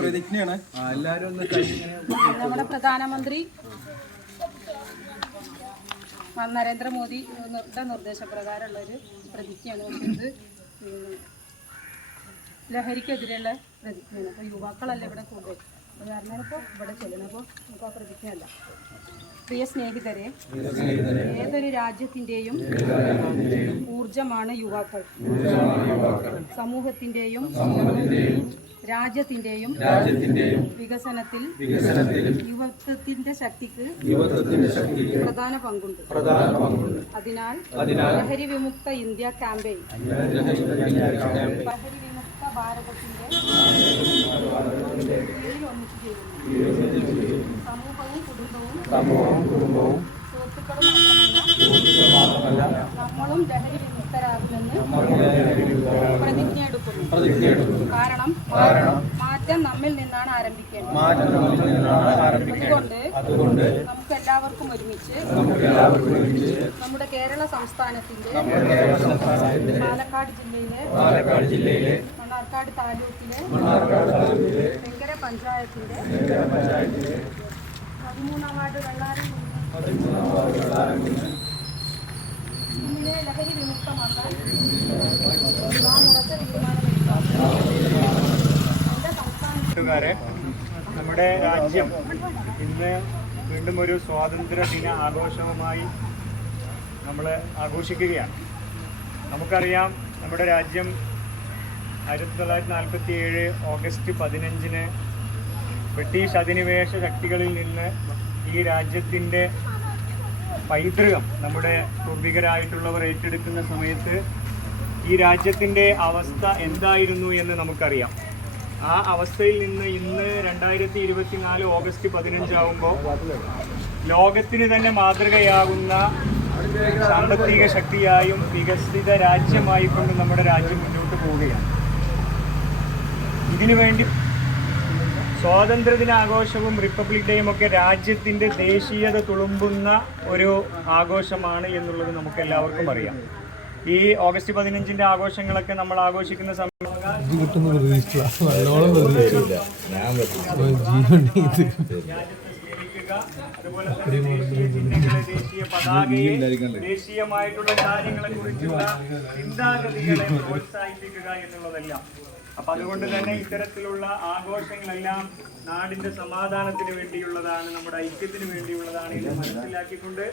പ്രതിജ്ഞയാണ് നമ്മുടെ പ്രധാനമന്ത്രി നരേന്ദ്രമോദിയുടെ നിർദ്ദേശപ്രകാരമുള്ളൊരു പ്രതിജ്ഞയാണ്. ഇത് ലഹരിക്കെതിരെയുള്ള പ്രതിജ്ഞയാണ്. അപ്പോൾ യുവാക്കളല്ല ഇവിടെ കൂടുതൽ, അത് കാരണമാണ് ഇപ്പോൾ ഇവിടെ ചെല്ലുന്നത്. അപ്പോൾ നമുക്ക് ആ പ്രതിജ്ഞയല്ല. പ്രിയ സ്നേഹിതരെ, ഏതൊരു രാജ്യത്തിൻ്റെയും ഊർജമാണ് യുവാക്കൾ. സമൂഹത്തിൻ്റെയും രാജ്യത്തിൻ്റെയും വികസനത്തിൽ യുവത്വത്തിൻ്റെ ശക്തിക്ക് പ്രധാന പങ്കുണ്ട്. അതിനാൽ ലഹരി വിമുക്ത ഇന്ത്യ ക്യാമ്പയിൻ ലഹരി വിമുക്ത ഭാരതത്തിൻ്റെ കീഴിൽ ഒന്നിച്ചു ചേരുന്നു. സമൂഹവും കുടുംബവും സുഹൃത്തുക്കളും മാത്രമല്ല നമ്മളും ലഹരി വിമുക്തരാകുമെന്ന് പ്രതിജ്ഞയെടുക്കുന്നു. കാരണം മാറ്റം നമ്മിൽ നിന്നാണ് ആരംഭിക്കേണ്ടത്. അതുകൊണ്ട് നമുക്ക് എല്ലാവർക്കും ഒരുമിച്ച് നമ്മുടെ കേരള സംസ്ഥാനത്തിന്റെ പാലക്കാട് ജില്ലയിലെ മണ്ണാർക്കാട് താലൂക്കിലെ വെങ്കര പഞ്ചായത്തിന്റെ 13ാം വാർഡ് വെള്ളാരംകുന്നിലെ ലഹരി വിമുക്തമാക്കാൻ നാം ഉറച്ച തീരുമാനമെടുക്കാം. നമ്മുടെ രാജ്യം ഇന്ന് വീണ്ടും ഒരു സ്വാതന്ത്ര്യ ദിന ആഘോഷവുമായി നമ്മൾ ആഘോഷിക്കുകയാണ്. നമുക്കറിയാം, നമ്മുടെ രാജ്യം 1947 ഓഗസ്റ്റ് 15 ബ്രിട്ടീഷ് അധിനിവേശ ശക്തികളിൽ നിന്ന് ഈ രാജ്യത്തിൻ്റെ പൈതൃകം നമ്മുടെ പൂർവികരായിട്ടുള്ളവർ ഏറ്റെടുക്കുന്ന സമയത്ത് ഈ രാജ്യത്തിൻ്റെ അവസ്ഥ എന്തായിരുന്നു എന്ന് നമുക്കറിയാം. ആ അവസ്ഥയിൽ നിന്ന് ഇന്ന് 2024 ഓഗസ്റ്റ് 15 ആകുമ്പോൾ ലോകത്തിന് തന്നെ മാതൃകയാകുന്ന സാമ്പത്തിക ശക്തിയായും വികസിത രാജ്യമായിക്കൊണ്ട് നമ്മുടെ രാജ്യം മുന്നോട്ട് പോവുകയാണ്. ഇതിനുവേണ്ടി സ്വാതന്ത്ര്യദിനാഘോഷവും റിപ്പബ്ലിക് ഡേയും ഒക്കെ രാജ്യത്തിൻ്റെ ദേശീയത തുളുമ്പുന്ന ഒരു ആഘോഷമാണ് എന്നുള്ളത് നമുക്ക് എല്ലാവർക്കും അറിയാം. ഈ ഓഗസ്റ്റ് 15 ആഘോഷങ്ങളൊക്കെ നമ്മൾ ആഘോഷിക്കുന്ന സമയത്ത് അതുപോലെ ദേശീയ പതാകയെ ദേശീയമായിട്ടുള്ള കാര്യങ്ങളെ കുറിച്ചുള്ള ചിന്താഗതികളെ പ്രോത്സാഹിപ്പിക്കുക എന്നുള്ളതെല്ലാം. അപ്പൊ അതുകൊണ്ട് തന്നെ ഇത്തരത്തിലുള്ള ആഘോഷങ്ങളെല്ലാം നാടിന്റെ സമാധാനത്തിന് വേണ്ടിയുള്ളതാണ്, നമ്മുടെ ഐക്യത്തിന് വേണ്ടിയുള്ളതാണ് എന്ന് മനസ്സിലാക്കിക്കൊണ്ട്